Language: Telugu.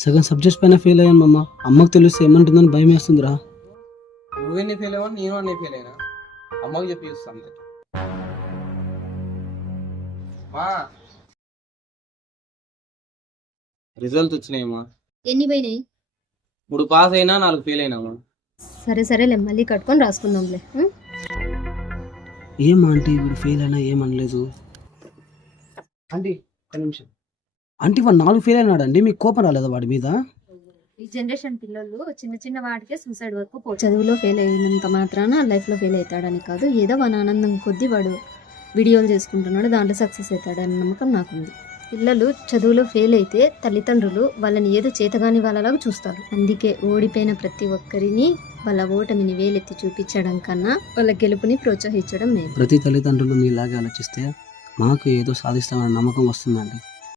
సగం సబ్జెక్ట్స్ పైన ఫెయిల్ అయ్యాను మామ. అమ్మకు తెలిస్తే ఏమంటుందని భయం వేస్తుందిరా. నువ్వెన్ని ఫెయిల్ అయ్యావు, నేను అన్నీ ఫెయిల్ అయినా. అమ్మకి చెప్పి చూస్తాను. రిజల్ట్ వచ్చినాయమ్మా. ఎన్ని పోయినాయి? 3 పాస్ అయినా 4 ఫెయిల్ అయినామా. సరే సరేలే, మళ్ళీ కట్టుకొని రాసుకుందాంలే. ఏం ఆంటీ ఇప్పుడు ఫెయిల్ అయినా ఏమనలేదు. ఆంటీ ఒక నిమిషం. ఆంటీ వాడు 4 ఫెయిల్ అయినాడండి, మీకు కోపం రాలేదా వాడి మీద? ఈ జనరేషన్ పిల్లలు చిన్న చిన్న వాటికే సూసైడ్ వరకు చదువులో ఫెయిల్ అయినంత మాత్రాన లైఫ్లో ఫెయిల్ అవుతాడని కాదు, ఏదో వాని ఆనందం కొద్దీ వాడు వీడియోలు చేసుకుంటున్నాడు, దాంట్లో సక్సెస్ అవుతాడని నమ్మకం నాకుంది. పిల్లలు చదువులో ఫెయిల్ అయితే తల్లిదండ్రులు వాళ్ళని ఏదో చేతగాని వాళ్ళలాగా చూస్తారు. అందుకే ఓడిపోయిన ప్రతి ఒక్కరిని వాళ్ళ ఓటమిని వేలెత్తి చూపించడం కన్నా వాళ్ళ గెలుపుని ప్రోత్సహించడం మేలు. ప్రతి తల్లిదండ్రులు మీలాగే ఆలోచిస్తే మాకు ఏదో సాధిస్తామన్న నమ్మకం వస్తుందండి.